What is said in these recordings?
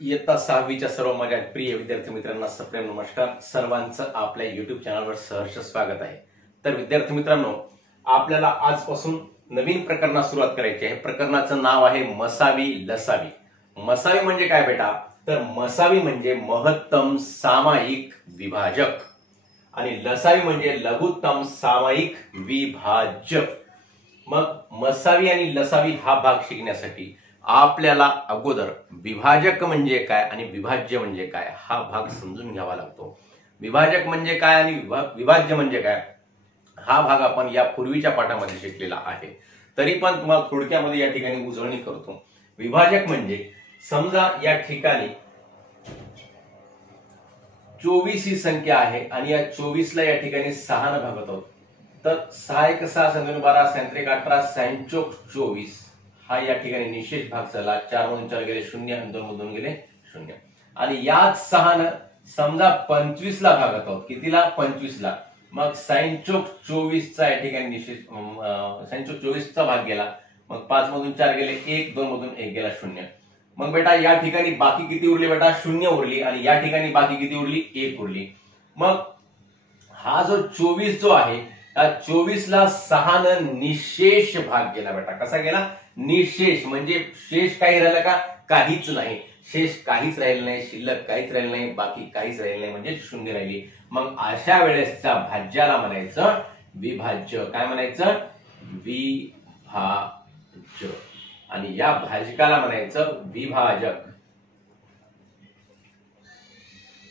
इयत्ता 6वीच्या सर्व माझ्या प्रिय विद्यार्थी मित्रांना सप्रेम नमस्कार. सर्वांचं आपल्या युट्यूब चॅनलवर सहर्ष स्वागत आहे. तर विद्यार्थी मित्रांनो, आपल्याला आजपासून नवीन प्रकरणास सुरुवात करायची आहे. प्रकरणाचं नाव आहे मसावी लसावी. मसावी म्हणजे काय बेटा? तर मसावी म्हणजे महत्तम सामायिक विभाजक आणि लसावी म्हणजे लघुत्तम सामायिक विभाज्य. मग मसावी आणि लसावी हा भाग शिकण्यासाठी आपल्याला अगोदर विभाजक म्हणजे काय आणि विभाज्य म्हणजे काय हा भाग समजून घ्यावा लागतो. विभाजक म्हणजे काय आणि विभाज्य म्हणजे काय हा भाग आपण या पूर्वीच्या पाठामध्ये शिकलेला आहे. तरी पण तुम्हाला थोडक्यामध्ये या ठिकाणी उजळणी करतो. विभाजक म्हणजे समजा या ठिकाणी 24 ही संख्या आहे आणि या 24 ला या ठिकाणी 6 ने भागत आहोत. तर 6 1 6 7 2 12 7 3 18 6 चौक 24 हा या ठिकाणी निशेष भाग झाला. 4 मधून 4 गेले 0 आणि 2 मधून गेले 0. आणि याच 6 ने समजा 25 ला भागत आहोत. कितीला? 25 ला. मग 6 चौक 24 चा या ठिकाणी निशेष 6 चौक 24 चा भाग गेला. मग 5 मधून 4 गेले 1, 2 मधून 1 गेला 0. मग बेटा या ठिकाणी बाकी किती उरली बेटा? 0 उरली. आणि या ठिकाणी बाकी किती उरली? 1 उरली. मग हा जो 24 जो आहे त्या 24 ला 6 ने निशेष भाग गेला बेटा. कसा गेला? निशेष. म्हणजे शेष काही राहिलं का? काहीच नाही. शेष काहीच राहिलं नाही, शिल्लक काहीच राहिलं नाही, बाकी काहीच राहिलं नाही, म्हणजे 0 राहिली. मग अशा वेळेसच्या भाज्याला म्हणायचं विभाज्य. काय म्हणायचं? विभाज्य. आणि या भाजकाला म्हणायचं विभाजक.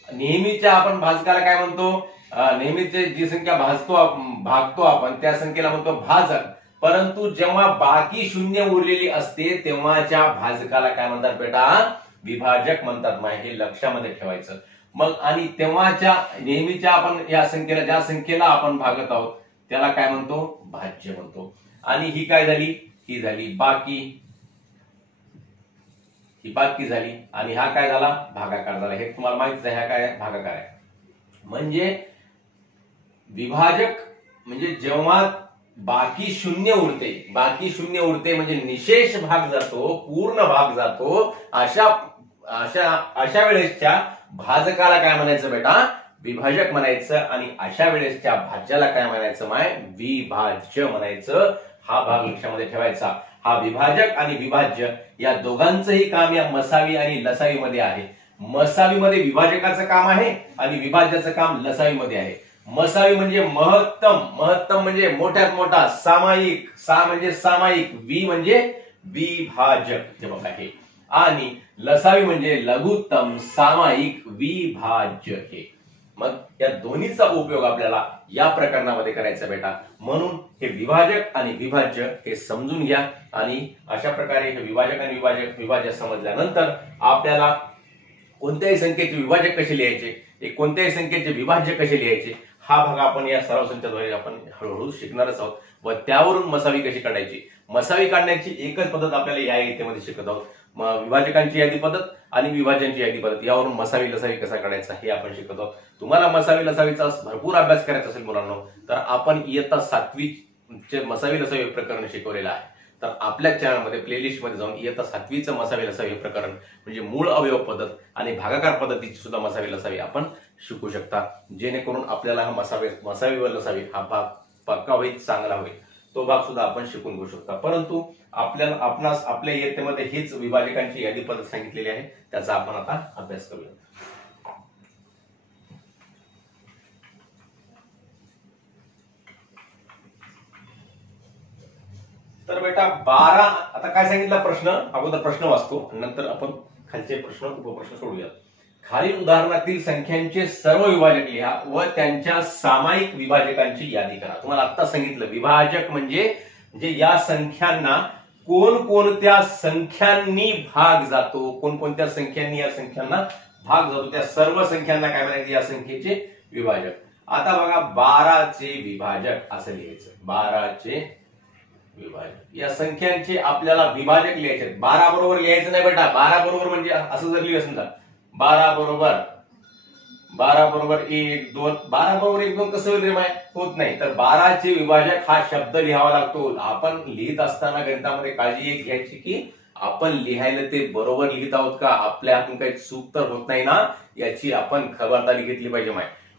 नेहमीच्या आपण भाजकाला काय म्हणतो? नेहमीचे जी संख्या भागतो आपण त्या संख्येला म्हणतो भाजक. परंतु जेव्हा बाकी 0 उरलेली असते तेव्हाच्या भाजकाला काय म्हणतात बेटा? विभाजक म्हणतात. हे लक्षामध्ये ठेवायचं. मग आणि तेव्हाच्या नेहमीच्या आपण या संख्येला ज्या संख्येला आपण भागत आहोत त्याला काय म्हणतो? भाज्य म्हणतो. आणि ही काय झाली? ही झाली बाकी. ही बाकी झाली. आणि हा काय झाला? भागाकार झाला. हे तुम्हाला माहितीच आहे. हा काय? भागाकार आहे. म्हणजे विभाजक म्हणजे जेव्हा बाकी 0 उरते, बाकी 0 उरते म्हणजे निशेष भाग जातो, पूर्ण भाग जातो. अशा वेळेसच्या भाजकाला काय म्हणायचं बेटा? विभाजक म्हणायचं. आणि अशा वेळेसच्या भाज्याला काय म्हणायचं? विभाज्य म्हणायचं. हा भाग लक्षामध्ये ठेवायचा. हा विभाजक आणि विभाज्य या दोघांचंही काम या मसावी आणि लसावी मध्ये आहे. मसावी मध्ये विभाजकाचं काम आहे आणि विभाज्याचं काम लसावी मध्ये आहे. मसावी म्हणजे महत्तम. महत्तम म्हणजे मोठ्यात मोठा. सामायिक. म्हणजे सामायिक. म्हणजे विभाजक. हे बघा हे. आणि लसावी म्हणजे लघुत्तम सामायिक विभाज्य. हे मग या दोन्हीचा उपयोग आपल्याला या प्रकरणामध्ये करायचा बेटा. म्हणून हे विभाजक आणि विभाज्य हे समजून घ्या. आणि अशा प्रकारे हे विभाजक आणि विभाज्य समजल्यानंतर आपल्याला कोणत्याही संख्येचे विभाजक कसे लिहायचे, कोणत्याही संख्येचे विभाज्य कसे लिहायचे हा भाग आपण या सराव संचाद्वारे आपण हळूहळू शिकणारच आहोत. व त्यावरून मसावी कशी काढायची, मसावी काढण्याची एकच पद्धत आपल्याला या इयत्तेमध्ये शिकत आहोत. विभाजकांची यादी पद्धत आणि विभाजनाची यादी पद्धत यावरून मसावी लसावी कसा काढायचा हे आपण शिकत आहोत. तुम्हाला मसावी लसावीचा भरपूर अभ्यास करायचा असेल मुलांनो तर आपण इयत्ता 7वी चे मसावी लसावी प्रकरण शिकवलेलं आहे. तर आपल्या चॅनलमध्ये प्लेलिस्ट मध्ये जाऊन इयत्ता 7वीचं मसावी लसावी प्रकरण म्हणजे मूळ अवयव पद्धत आणि भागाकार पद्धतीची सुद्धा मसावी लसावी आपण शिकू शकता. जेणेकरून आपल्याला हा मसावी व लसावी हा भाग पक्का होईल, चांगला होईल. तो भाग सुद्धा आपण शिकून घेऊ शकता. परंतु आपल्या इयत्तेमध्ये हीच विभाजकांची यादी पद्धत सांगितलेली आहे. त्याचा आपण आता अभ्यास करूया. तर बेटा 12 आता काय सांगितलं प्रश्न? अगोदर प्रश्न वाचतो नंतर आपण खालचे प्रश्न उपप्रश्न सोडूया. खालील उदाहरणातील संख्यांचे सर्व विभाजक लिहा व त्यांच्या सामायिक विभाजकांची यादी करा. तुम्हाला आता सांगितलं विभाजक म्हणजे या संख्यांना कोणकोणत्या संख्यांनी भाग जातो, कोणकोणत्या संख्यांनी या संख्यांना भाग जातो त्या सर्व संख्यांना काय म्हणायचं? या संख्येचे विभाजक. आता बघा 12 चे विभाजक असं लिहायचं. 12 चे विभाजक या संख्यांचे आपल्याला विभाजक लिहायचे. 12 बरोबर लिहायचं नाही बेटा. 12 बरोबर म्हणजे असं जर लिहिलं समजा 12 बरोबर 1 2 12 बरोबर 1 2 कसं होईल होत नाही. तर 12 चे विभाजक हा शब्द लिहावा लागतो. आपण लिहित असताना गणितामध्ये काळजी घ्यायची की आपण लिहायला ते बरोबर लिहित आहोत का, आपल्या हातून काही चूक तर होत नाही ना, याची आपण खबरदारी घेतली पाहिजे.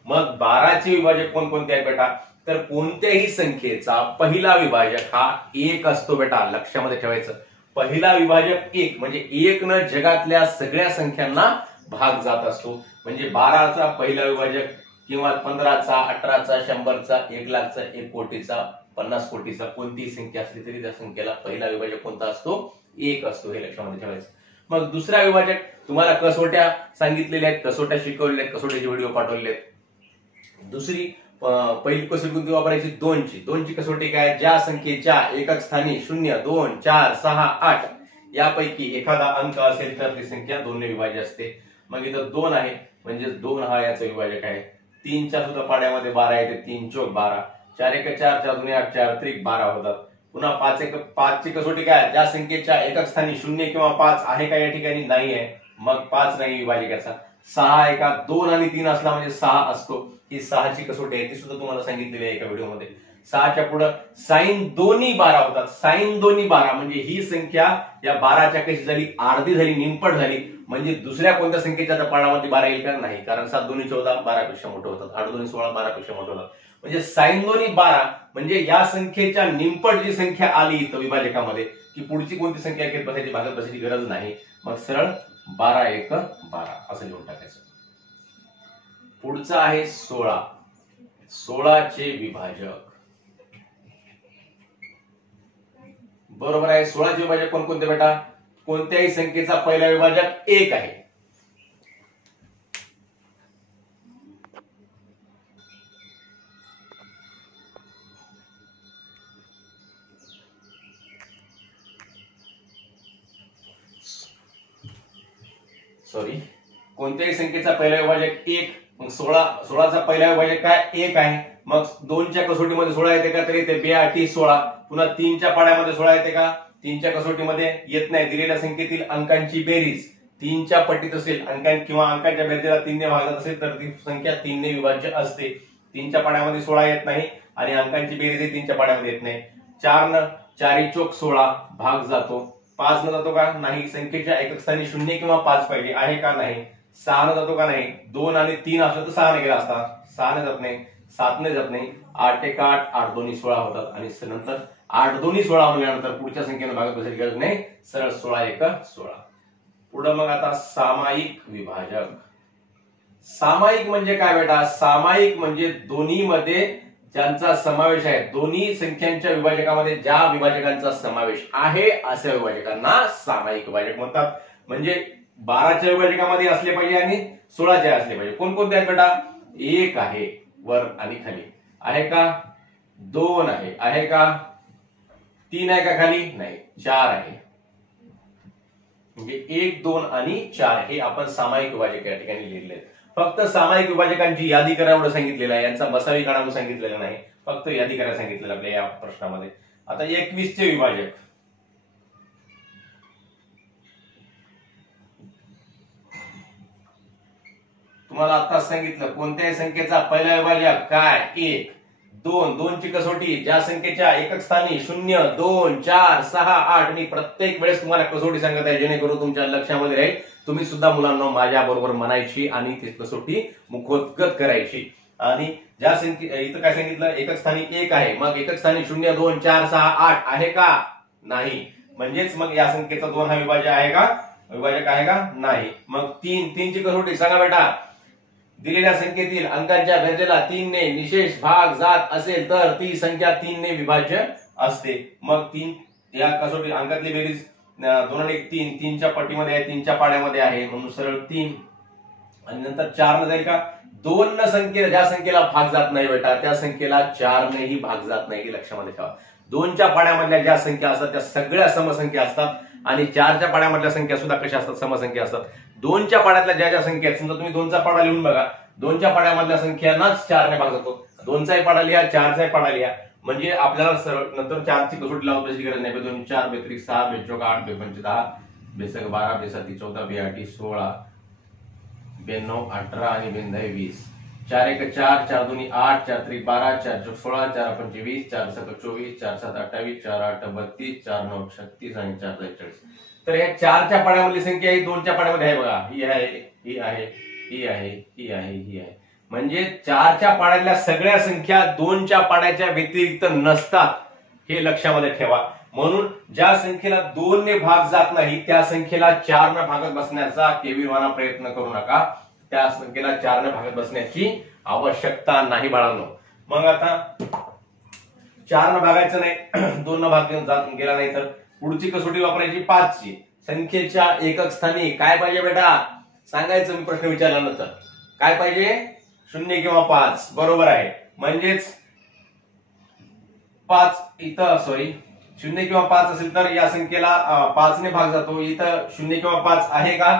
मग 12चे विभाजक कोणकोणते आहेत बेटा, तर कोणत्याही संख्येचा पहिला विभाजक हा 1 असतो बेटा, लक्षामध्ये ठेवायचं. पहिला विभाजक 1 म्हणजे 1 न जगातल्या सगळ्या संख्यांना भाग जात असतो. म्हणजे 12चा पहिला विभाजक किंवा 15चा, 18चा, 100चा, 1 लाखचा, 1 कोटीचा, 50 कोटीचा कोणतीही संख्या असली तरी त्या संख्येला पहिला विभाजक कोणता असतो, 1 असतो. हे लक्षामध्ये ठेवायचं. मग दुसरा विभाजक तुम्हाला कसोट्या सांगितलेल्या आहेत, कसोट्या शिकवलेल्या आहेत, कसोट्याचे व्हिडिओ पाठवलेले आहेत. दुसरी पहिली कसोटी कोणती वापरायची, 2ची कसोटी काय, ज्या संख्येच्या एकक स्थानी 0, 2, 4, 6, 8 यापैकी एखादा अंक असेल तर ती संख्या 2 ने विभाज्य असते. मग इथं 2 आहे म्हणजे 2 हा याचा विभाजक आहे. 3च्या सुद्धा पाड्यामध्ये 12 येते, 3 चौक 12, 4 एक 4, 4 2 8, 4 त्रिक 12 होतात. पुन्हा 5 ची कसोटी काय, ज्या संख्येच्या एकक स्थानी 0 किंवा 5 आहे का या ठिकाणी, नाही आहे, मग 5 नाही विभाजकाचा. 6 एका 2 आणि 3 असला म्हणजे 6 असतो. ही 6ची कसोटी आहे, ती सुद्धा तुम्हाला सांगितलेली आहे एका व्हिडिओमध्ये. 6च्या पुढे साइन दोन्ही 12 होतात. साइन दोन्ही 12 म्हणजे ही संख्या या 12च्या कशी झाली, अर्धी झाली, निमपट झाली. म्हणजे दुसऱ्या कोणत्या संख्येच्या पाडामध्ये 12 येईल का, नाही, कारण 7 2 14 12 पेक्षा मोठे होतात, 8 2 16 12 पेक्षा मोठे होतात. म्हणजे साइन दोन्ही 12 म्हणजे या संख्येच्या निमपट जी संख्या आली इथं विभाजकामध्ये, की पुढची कोणती संख्या घेत बसायची, भागात बसायची गरज नाही. मग सरळ 12 एक 12 असं लिहून टाकायचं. पुढचा आहे 16. 16चे विभाजक बरोबर आहे. 16चे विभाजक कोणकोणते बेटा, कोणत्याही संख्येचा पहिला विभाजक 1 आहे. सॉरी, कोणत्याही संख्येचा पहिला विभाजक 1. मग 16चा पहिला विभाजक काय, 1 आहे. मग 2च्या कसोटीमध्ये 16 येते का, तरी ते 2 8 16. पुन्हा 3च्या पाड्यामध्ये 16 येते का, 3च्या कसोटीमध्ये येत नाही. दिलेल्या संख्येतील अंकांची बेरीज 3च्या पटीत असेल, किंवा अंकांच्या बेरजेला 3 ने भागत असेल तर ती संख्या 3 ने विभाज्य असते. 3च्या पाड्यामध्ये 16 येत नाही आणि अंकांची बेरीज 3च्या पाड्यामध्ये येत नाही. 4 न 4 चौक 16 भाग जातो. 5 न जातो का, नाही. संख्येच्या एकक स्थानी 0 किंवा 5 पाहिजे, आहे का, नाही. 6 न जातो का, नाही. 2 आणि 3 असलं तर 6 ने गेला असता, 6 ने जात नाही, 7 ने जात नाही. 8 एक 8, 8 2 16 होतात आणि नंतर 8 2 16 म्हणल्यानंतर पुढच्या संख्येने भागात बसायची गरज नाही, सरळ 16 एक 16. पुढे मग आता सामायिक विभाजक. सामायिक म्हणजे काय बेटा, सामायिक म्हणजे दोन्हीमध्ये ज्यांचा समावेश आहे, दोन्ही संख्यांच्या विभाजकामध्ये ज्या विभाजकांचा समावेश आहे अशा विभाजकांना सामायिक विभाजक म्हणतात. म्हणजे 12च्या विभाजकामध्ये असले पाहिजे आणि 16च्या असले पाहिजे. कोणकोणते आहेत बेटा, 1 आहे वर आणि खाली, आहे का, 2 आहे का, 3 आहे का खाली, नाही, 4 आहे. म्हणजे 1 2 आणि 4 हे आपण सामायिक विभाजक या ठिकाणी लिहिले आहेत. फक्त सामायिक विभाजकांची यादी करा एवढं सांगितलेलं आहे, यांचा बसावी काढा म्हणून सांगितलेलं नाही, फक्त यादी करायला सांगितलेलं आपल्या या प्रश्नामध्ये. आता 21चे विभाजक. तुम्हाला आता सांगितलं कोणत्याही संख्येचा पहिला विभाजक काय, 1. 2ची कसोटी ज्या संख्येच्या एकक स्थानी 0 2 4 6 8 आणि प्रत्येक वेळेस तुम्हाला कसोटी सांगत आहे जेणेकरून तुमच्या लक्षामध्ये राहील. तुम्ही सुद्धा मुलांना माझ्या बरोबर म्हणायची आणि ती कसोटी मुखोद्गत करायची. आणि ज्या संख्ये इथं काय सांगितलं, एकक स्थानी 1 आहे, मग एकक स्थानी 0 2 4 6 8 आहे का, नाही. म्हणजेच मग या संख्येचा 2 हा विभाजक आहे का, नाही. मग 3ची कसोटी सांगा बेटा, दिलेल्या संख्येतील अंकांच्या बेरजेला 3 ने निशेष भाग जात असेल तर ती संख्या 3 ने विभाज्य असते. मग 3 या कसोटी अंकातली बेरीज 2 आणि 3 3च्या पटीमध्ये आहे, 3च्या पाड्यामध्ये आहे, म्हणून सरळ 3. आणि नंतर 4 न जाईल का, 2 न संख्येला ज्या संख्येला भाग जात नाही बेटा त्या संख्येला 4 नेही भाग जात नाही, लक्षामध्ये ठेवा. 2च्या पाड्यामधल्या ज्या संख्या असतात त्या सगळ्या समसंख्या असतात आणि 4च्या पाड्यामधल्या संख्या सुद्धा कशा असतात, समसंख्या असतात. 2च्या पाड्यातल्या ज्या संख्या आहेत, समजा तुम्ही 2चा पाडा लिहून बघा, 2च्या पाड्यामधल्या संख्यांनाच 4 ने भाग जातो. 2चाही पाडा लिहा, 4चाही पाडा लिहा, म्हणजे आपल्याला सरळ नंतर 4ची कसोटी लावून बसायची गरज नाही. 2 4 2 6 2 4 8 2 5 10 2 12 2 7 14 2 8 16 92 18 आणि 2 20. 4 1 4 4 2 8 4 3 12 4 4 16 4 5 20 4 7 24 4 7 28 4 8 32 4 9 36 आणि 4 41. तर या 4च्या पाड्यामधली संख्या ही 2च्या पाड्यामध्ये आहे बघा, ही आहे, ही आहे, ही आहे, ही आहे, ही आहे. म्हणजे 4च्या पाड्यातल्या सगळ्या संख्या 2च्या पाड्याच्या व्यतिरिक्त नसतात, हे लक्षामध्ये ठेवा. म्हणून ज्या संख्येला 2 ने भाग जात नाही त्या संख्येला 4 ने भागात बसण्याचा केविलवाना प्रयत्न करू नका. त्या संख्येला 4 ने भागात बसण्याची आवश्यकता नाही बाळांनो. मग आता 4 ने भागायचं नाही, 2 ने भाग जात गेला नाही तर पुढची कसोटी वापरायची 5 ची. संख्येच्या एकक स्थानी काय पाहिजे बेटा सांगायचं, मी प्रश्न विचारल्यानंतर काय पाहिजे, 0 किंवा 5. बरोबर आहे. म्हणजेच 5 इथं, सॉरी 0 किंवा 5 असेल तर या संख्येला 5 ने भाग जातो. इथं 0 किंवा 5 आहे का,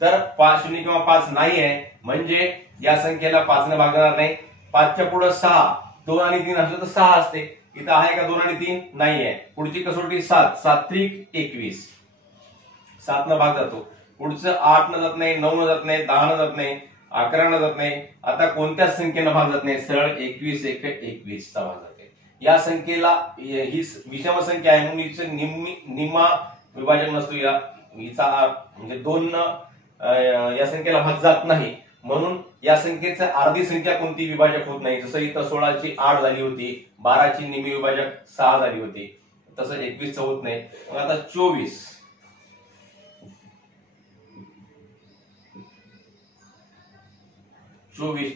तर 0 किंवा 5 नाही आहे, म्हणजे या संख्येला 5 ने भाग जाणार नाही. 5च्या पुढे 6, 2 आणि 3 असलं तर 6 असते. इथं आहे का 2 आणि 3 नाही आहे. पुढची कसोटी 7, 7 त्रिक 21, 7 न भाग जातो. पुढचं 8 न जात नाही, 9 न जात नाही, 10 न जात नाही, 11 न जात नाही. आता कोणत्याच संख्येनं भाग जात नाही, सरळ 21 एक 21 चा भाग जाते. या संख्येला ही विषम संख्या आहे म्हणून हिचं निम्मा विभाजक नसतो. या हिचा म्हणजे 2 न या संख्येला भाग जात नाही, म्हणून या संख्येचं अर्धी संख्या कोणती विभाजक होत नाही. जसं इथं 16ची 8 झाली होती, 12ची निम्मी विभाजक 6 झाली होती, तसं 21 चं होत नाही. मग आता 24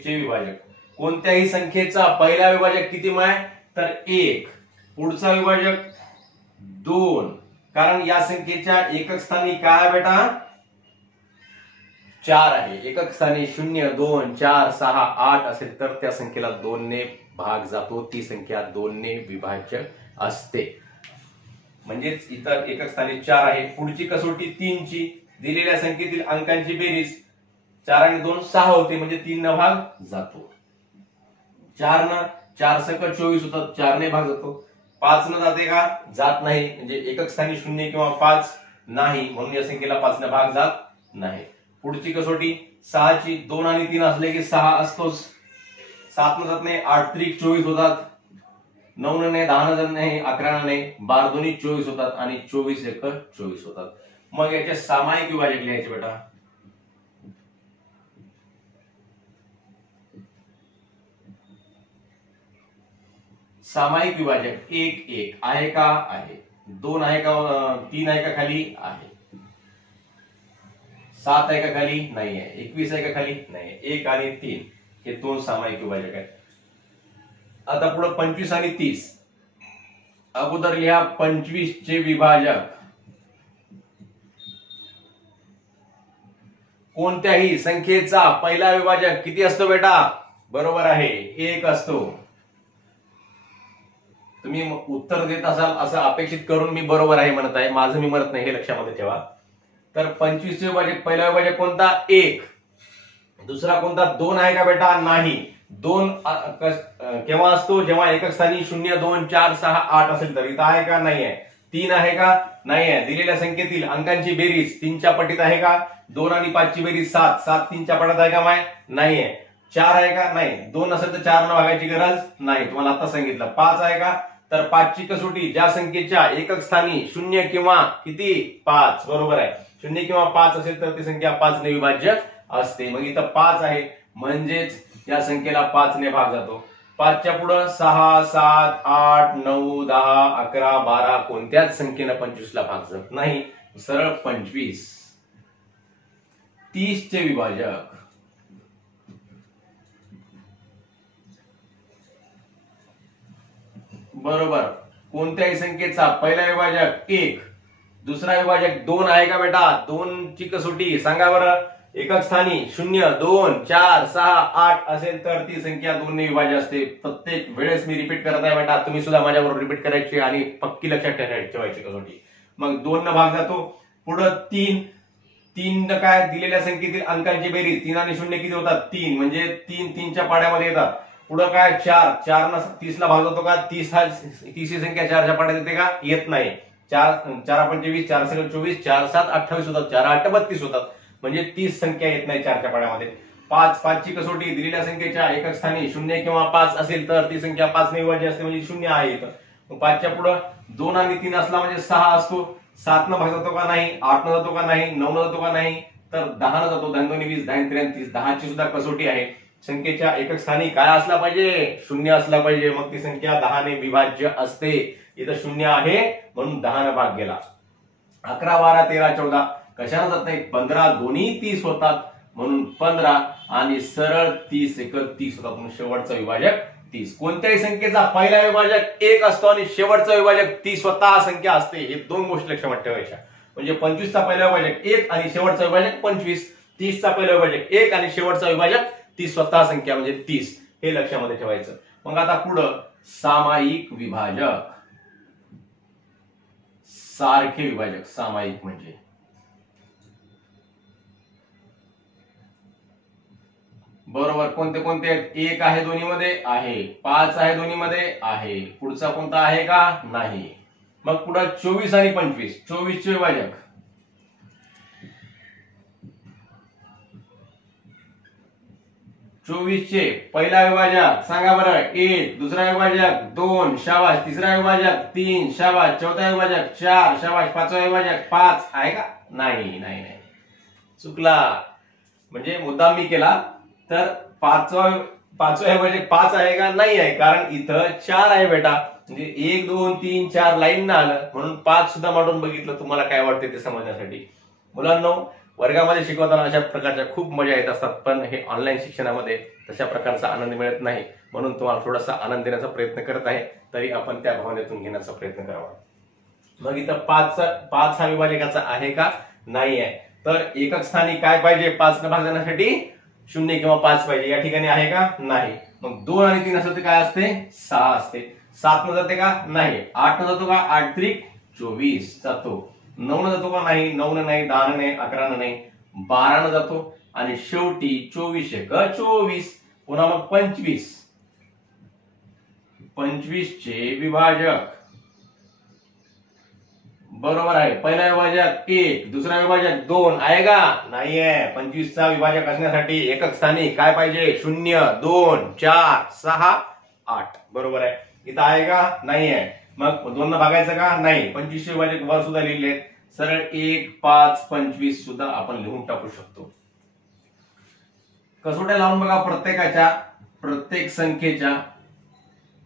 चे विभाजक कोणत्याही संख्येचा पहिला विभाजक किती माय, तर 1, पुढचा विभाजक 2, कारण या संख्येच्या एकक स्थानी काय बेटा 4 आहे. एकक स्थानी 0, 2, 4, 6, 8 असेल तर त्या संख्येला 2 ने भाग जातो. ती संख्या 2 ने विभाज्य असते. म्हणजेच इतर एकक स्थानी 4 आहे. पुढची कसोटी 3 ची, दिलेल्या संख्येतील अंकांची बेरीज 4 आणि 2 6 होते, म्हणजे 3 न भाग जातो. 4 न 4 सकट 24 होतात, 4 ने भाग जातो. 5 न जाते का, जात नाही, म्हणजे एकक स्थानी 0 किंवा 5 नाही, म्हणून या संख्येला 5 न भाग जात नाही. पुढची कसोटी 6 ची, 2 आणि 3 असले की 6 असतोच. 7 न जात नाही, 8 त्रिक 24 होतात, 9 न नाही, 10 न जात नाही, 11 न नाही, 12 दोन्ही 24 होतात आणि 24 एक 24 होतात. मग याचे सामायिक विभाजक लिहायचे बेटा. सामायिक विभाजक 1 1 आहे का, आहे. 2 आहे का, 3 आहे का खाली, आहे. 7 आहे का खाली, नाही आहे. 21 आहे का खाली, नाही आहे. 1 आणि 3 हे 2 सामायिक विभाजक आहेत. आता पुढे 25 आणि 30. अगोदर लिहा 25 चे विभाजक. कोणत्याही संख्येचा पहिला विभाजक किती असतो बेटा, बरोबर आहे 1 असतो. तुम्ही उत्तर देत असाल असं अपेक्षित करून मी बरोबर आहे म्हणत आहे, माझं मी म्हणत नाही, हे लक्षामध्ये ठेवा. तर 25 चे विभाजक पहिला विभाजक कोणता, 1. दुसरा कोणता, 2 आहे का बेटा, नाही. 2 केव्हा असतो, जेव्हा एकक स्थानी 0, 2, 4, 6, 8 असेल तर. इथं आहे का, नाही आहे. 3 आहे का, नाही आहे. दिलेल्या संख्येतील अंकांची बेरीज 3च्या पटीत आहे का, 2 आणि 5 ची बेरीज 7, 7 3च्या पटीत आहे का, नाही आहे. 4 आहे का, नाही. 2 असेल तर 4 न भागायची गरज नाही, तुम्हाला आता सांगितलं. 5 आहे का, तर 5 ची कसोटी ज्या संख्येच्या एकक स्थानी 0 किंवा किती 5, बरोबर आहे. 0 किंवा 5 असेल तर ती संख्या 5 ने विभाज्य असते. मग इथं 5 आहे, म्हणजेच या संख्येला 5 ने भाग जातो. 5च्या पुढे 6, 7, 8, 9, 10, 11, 12 कोणत्याच संख्येनं 25 ला भाग जात नाही, सरळ 25. 30 चे विभाजक. बरोबर, कोणत्याही संख्येचा पहिला विभाजक 1, दुसरा विभाजक 2 आहे का बेटा. 2 ची कसोटी सांगा बरं. एकक स्थानी 0, 2, 4, 6, 8 असेल तर ती संख्या 2 ने विभाज्य असते. प्रत्येक वेळेस मी रिपीट करत आहे बेटा, तुम्ही सुद्धा माझ्याबरोबर रिपीट करायची आणि पक्की लक्षात ठेवायची कसोटी. मग 2 न भाग जातो. पुढे 3, 3 न काय, दिलेल्या संख्येतील अंकांची बेरीज 3 आणि 0 किती होतात, 3, म्हणजे 3 3च्या पाड्यामध्ये येतात. पुढे काय 4, 4 न 30 ला भाग जातो का, 30 ही संख्या 4च्या पाड्यात येते का, येत नाही. 4 4 25, 4 7 24, 4 7 28 होतात, 4 8 32 होतात, म्हणजे 30 संख्या येत नाही 4च्या पाड्यामध्ये. 5 5 ची कसोटी दिलेल्या संख्येच्या एकक स्थानी 0 किंवा 5 असेल तर ती संख्या 5 ने विभाज्य असते, म्हणजे 0 आहे इथं. मग 5च्या पुढे 2 आणि 3 असला म्हणजे 6 असतो, 7 न भाग जातो का नाही, 8 न जातो का नाही, 9 न जातो का नाही, तर 10 न जातो. 10 दोन्ही 20, 10 33, 10 ची सुद्धा कसोटी आहे. संख्येच्या एकक स्थानी काय असला पाहिजे, शून्य असला पाहिजे, मग ती संख्या 10 ने विभाज्य असते. इथं शून्य आहे म्हणून 10 न भाग गेला. 11, 12, 13, 14 कशाने जात नाही, 15 दोन्ही 30 होतात म्हणून 15 आणि सरळ 30 एक 30 होतात म्हणून शेवटचा विभाजक 30. कोणत्याही संख्येचा पहिला विभाजक 1 असतो आणि शेवटचा विभाजक 30 स्वतः संख्या असते. हे दोन गोष्टी लक्षात ठेवायच्या. म्हणजे 25 चा पहिला विभाजक 1 आणि शेवटचा विभाजक 25, 30 चा पहिला विभाजक 1 आणि शेवटचा विभाजक 30 स्वतः संख्या म्हणजे 30. हे लक्षामध्ये ठेवायचं. मग आता पुढं सामायिक विभाजक, सारखे विभाजक. सामायिक म्हणजे बरोबर कोणते कोणते आहेत, 1 आहे दोन्ही मध्ये आहे, 5 आहे दोन्ही मध्ये आहे, पुढचा कोणता आहे का नाही. मग पुढे 24 आणि 25, 24 चे विभाजक 24 चे पहिला विभाजक सांगा बरं 1, दुसरा विभाजक 2 शाबाश, तिसरा विभाजक 3 शाबाश, चौथा विभाजक 4 शाबाश, पाचवा विभाजक 5 आहे का नाही, नाही नाही चुकला. म्हणजे मुद्दा मी केला तर पाचवा विभाजक 5 आहे का नाही आहे, कारण इथं 4 आहे बेटा. म्हणजे 1 2 3 4 लाईन ना आलं म्हणून 5 सुद्धा मांडून बघितलं. तुम्हाला काय वाटते ते समजण्यासाठी. मुलांनो वर्गामध्ये शिकवताना अशा प्रकारच्या खूप मजा येत असतात, पण हे ऑनलाईन शिक्षणामध्ये तशा प्रकारचा आनंद मिळत नाही. म्हणून तुम्हाला थोडासा आनंद देण्याचा प्रयत्न करत आहे, तरी आपण त्या भावनेतून घेण्याचा प्रयत्न करावा. मग इथं 5 हा विभाजकाचा आहे का नाही आहे, तर एकक स्थानी काय पाहिजे 5 न भाग देण्यासाठी, 0 किंवा 5 पाहिजे. या ठिकाणी आहे का नाही. मग 2 आणि 3 असेल तर काय असते 6 असते. 7 न जाते का नाही, 8 न जातो का, 8 त्रिक 24 जातो. 9 न जातो का नाही, 9 न नाही, 10 न नाही, 11 न नाही, 12 न जातो आणि शेवटी 24 एक 24. पुन्हा मग 25 चे विभाजक बरोबर आहे. पहिला विभाजक 1, दुसरा विभाजक 2 आहे का नाही आहे. 25 चा विभाजक असण्यासाठी एकक स्थानी काय पाहिजे 0, 2, 4, 6, 8 बरोबर आहे. इथं आहे का नाही आहे. मग 2 न भागायचं का नाही. 25 चे विभाजक वर सुद्धा लिहिले आहेत. सरळ 1, 5, 25 सुद्धा आपण लिहून टाकू शकतो. कसोट्या लावून बघा प्रत्येकाच्या, प्रत्येक संख्येच्या,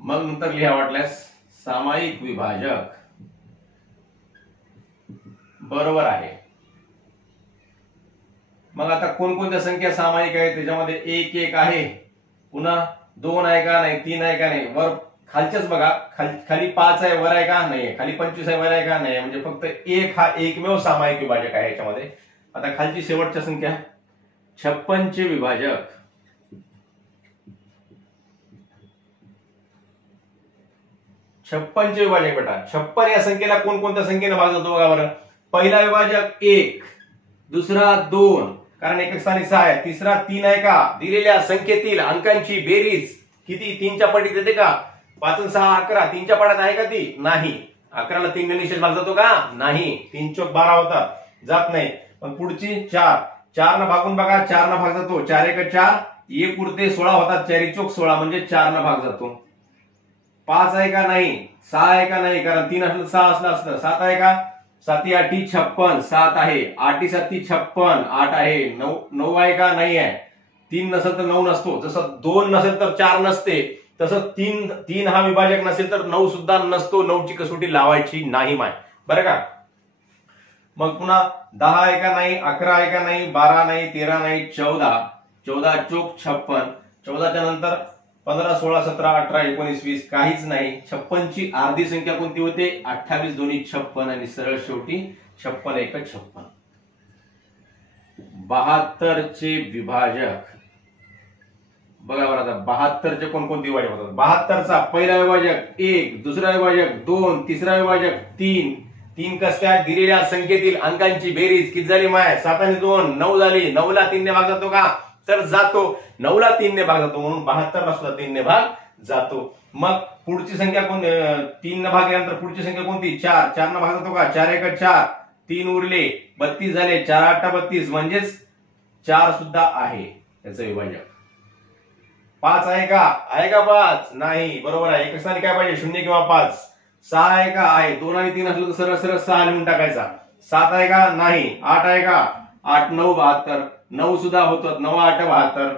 मग नंतर लिहा वाटल्यास सामायिक विभाजक बरोबर आहे. मग आता कोणकोणत्या संख्या सामायिक आहेत त्याच्यामध्ये 1 1 आहे, पुन्हा 2 आहे का नाही, 3 आहे का नाही. वर खालच्याच बघा, खाली 5 आहे वर आहे का नाही, खाली 25 आहे वर आहे का नाही. म्हणजे फक्त 1 हा एकमेव सामायिक विभाजक आहे याच्यामध्ये. आता खालची शेवटच्या संख्या 56 चे विभाजक 56 चे विभाजक बेटा. 56 या संख्येला कोणकोणत्या संख्येने भाग जातो बघा बरं. पहिला विभाजक 1, दुसरा 2 कारण एकक स्थानी 6 आहे, तिसरा 3 आहे का. दिलेल्या संख्येतील अंकांची बेरीज किती 3 च्या पटीत येते का. 5 आणि 6 11, 3 च्या पटात आहे का ती नाही. 11 ला 3 ने निषेध भाग जातो का नाही. 3 चौक 12 होतात जात नाही. पण पुढची 4 न भागून बघा, 4 न भाग जातो. 4 एक 4, 1 उरते 16 होतात, 4 चौक 16 म्हणजे 4 न भाग जातो. 5 आहे का नाही, 6 आहे का नाही, कारण 3 असलं 6 असलं असतं. 7 आहे का, 7 8 56 7 आहे, 8 7 56 8 आहे. 9 आहे का नाही आहे. 3 नसेल तर 9 नसतो. जसं 2 नसेल तर 4 नसते, तसं 3 हा विभाजक नसेल तर 9 सुद्धा नसतो. 9 ची कसोटी लावायची नाही माय बरं का. मग पुन्हा 10 आहे का नाही, 11 आहे का नाही, 12 नाही, 13 नाही, 14 14 चौक 56. 14 च्या नंतर 15 16 17 18 19 20 काहीच नाही. 56 ची अर्धी संख्या कोणती होते 28 दोन्ही 56 आणि सरळ शेवटी 56 एक 56. 72 चे विभाजक बघा बरं. आता 72 चे कोणकोणते विभाजक होतात. 72 चा पहिला विभाजक 1, दुसरा विभाजक 2, तिसरा विभाजक 3. 3 कस काय दिलेल्या संख्येतील अंकांची बेरीज किती झाली माय 7 आणि 2 9 झाली. 9 ला 3 ने भाग जातो का तर जातो. 9 ला 3 ने भाग जातो म्हणून 72 ला सुद्धा 3 ने भाग जातो. मग पुढची संख्या कोणती 3 ने भाग गेल्यानंतर पुढची संख्या कोणती 4. 4 ने भाग जातो का 4 एक 4, 3 उरले 32 झाले. 4 8 32 म्हणजेच 4 सुद्धा आहे याचं विभाजक. 5 आहे का 5 नाही बरोबर आहे. एकक स्थानी काय पाहिजे 0 किंवा 5. 6 आहे का? आहे. 2 आणि 3 असलं तर सरळ सरळ 6 लिहून टाकायचा. 7 आहे का? नाही. 8 आहे का? 8 9 72. 9 सुद्धा होतं. 9 8 72.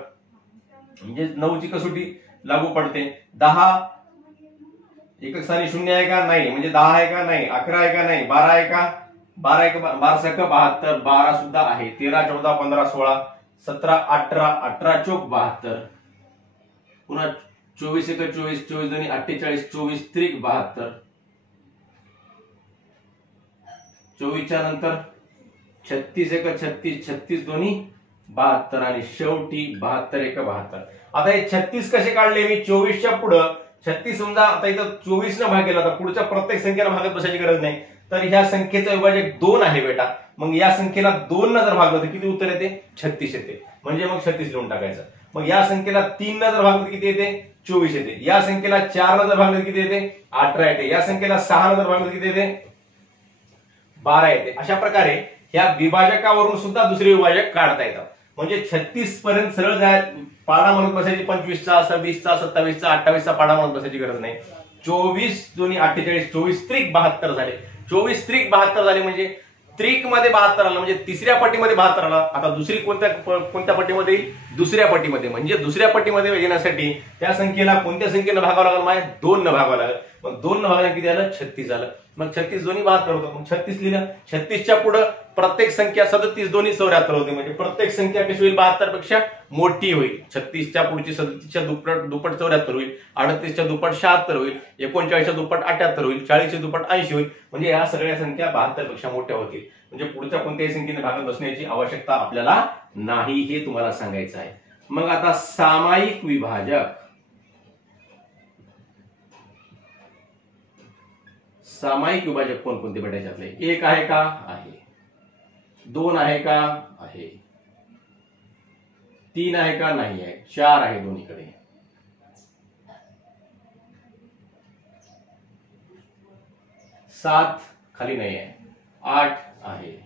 म्हणजे 9 ची कसोटी लागू पडते. 10 एकक स्थानी 0 आहे का? नाही. म्हणजे 10 आहे का? नाही. 11 आहे का? नाही. 12 आहे का? 12 आहे का? 12 सक 72. 12 सुद्धा आहे. 13 14 15 16 17 18 18 चोक 72. पुन्हा 24 एक 24 24 दोन्ही 48 24 त्रिक 72. 24 च्या नंतर 36 एक 36 36 दोन्ही 72 आणि शेवटी 72 एक 72. आता हे 36 कसे काढले मी? 24 च्या पुढं 36 समजा आता इथं 24 न भाग केला तर पुढच्या प्रत्येक संख्येला भागात बसायची गरज नाही. तर ह्या संख्येचा विभाजक 2 आहे बेटा. मग या संख्येला 2 न जर भागलं तर किती उत्तर येते? 36 येते. म्हणजे मग 36 लिहून टाकायचं. मग या संख्येला 3 न जर भागलं तर किती येते? 24 येते. या संख्येला 4 न जर भागलं तर किती येते? 18 येते. या संख्येला 6 न जर भागलं तर किती येते? 12 येते. अशा प्रकारे ह्या विभाजकावरून सुद्धा दुसरे विभाजक काढता येतात. म्हणजे 36 पर्यंत सरळ जाय पाडा म्हणून बसायची. 25 चा 26 चा 27 चा 28 चा पाडा म्हणून बसायची गरज नाही. 24 दोन्ही 48 24 त्रिक 72 झाले. 24 त्रिक 72 झाले म्हणजे त्रिक मध्ये 72 आलं म्हणजे तिसऱ्या पट्टीमध्ये 72 आला. आता दुसरी कोणत्या पट्टीमध्ये येईल? दुसऱ्या पट्टीमध्ये. म्हणजे दुसऱ्या पट्टीमध्ये येण्यासाठी त्या संख्येला कोणत्या संख्येनं भागावं लागलं? माझ्या 2 न भागावं लागलं. मग 2 न भागायला किती आलं? 36 आलं. मग 36 दोन्ही 72 होतं. मग 36 लिहिलं. 36 च्या पुढे प्रत्येक संख्या 37 दोन्ही 74 होते. म्हणजे प्रत्येक संख्या कशी होईल? 72 पेक्षा मोठी होईल. 36 च्या पुढची 37 च्या दुप्पट 74 होईल. 38 च्या दुप्पट 76 होईल. 39 च्या दुप्पट 78 होईल. 40 च्या दुप्पट 80 होईल. म्हणजे या सगळ्या संख्या 72 पेक्षा मोठ्या होतील. म्हणजे पुढच्या कोणत्याही संख्येने भागात बसण्याची आवश्यकता आपल्याला नाही हे तुम्हाला सांगायचं आहे. मग आता सामायिक विभाजक. सामायिक विभाजक कोणकोणते बेटा याच्यातले? 1 आहे का? आहे. 2 आहे का? आहे. 3 आहे का? नाही आहे. 4 आहे दोन्हीकडे. 7 खाली नाही आहे. 8 आहे.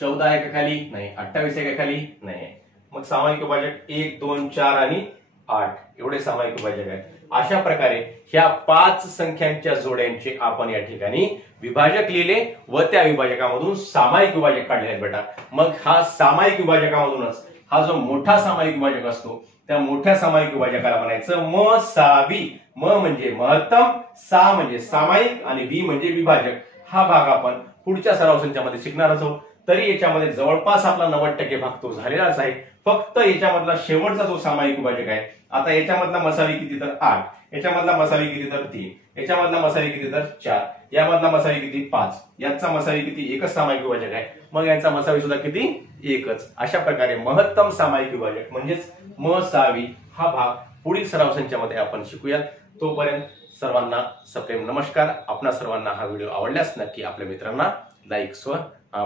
14 आहे का खाली? नाही. 28 आहे का खाली? नाही आहे. मग सामायिक विभाजक 1 2 4 आणि 8 एवढे सामायिक विभाजक आहेत. अशा प्रकारे ह्या 5 संख्यांच्या जोड्यांचे आपण या ठिकाणी विभाजक लिहिले व त्या विभाजकामधून सामायिक विभाजक काढले आहेत बेटा. मग हा सामायिक विभाजकामधूनच हा जो मोठा सामायिक विभाजक असतो त्या मोठ्या सामायिक विभाजकाला म्हणायचं म सा वी. म म्हणजे महत्तम, सा म्हणजे सामायिक आणि वी म्हणजे विभाजक. हा भाग आपण पुढच्या सराव संचामध्ये शिकणारच आहोत. तरी याच्यामध्ये जवळपास आपला 90% भाग तो झालेलाच आहे. फक्त याच्यामधला शेवटचा जो सामायिक विभाजक आहे. आता याच्यामधला मसावी किती? तर 8. याच्यामधला मसावी किती? तर 3. याच्यामधला मसावी किती? तर 4. यामधला मसावी किती? 5. याचा मसावी किती? एकच सामायिक विभाजक आहे. मग यांचा मसावी सुद्धा किती? एकच. अशा प्रकारे महत्तम सामायिक विभाजक म्हणजेच म सा वी हा भाग पुढील सराव संचामध्ये आपण शिकूयात. तोपर्यंत सर्वांना सप्रेम नमस्कार. आपणा सर्वांना हा व्हिडिओ आवडल्यास नक्की आपल्या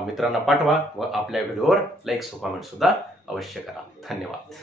मित्रांना पाठवा व आपल्या व्हिडिओवर लाईक्स व कमेंट सुद्धा अवश्य करा. धन्यवाद.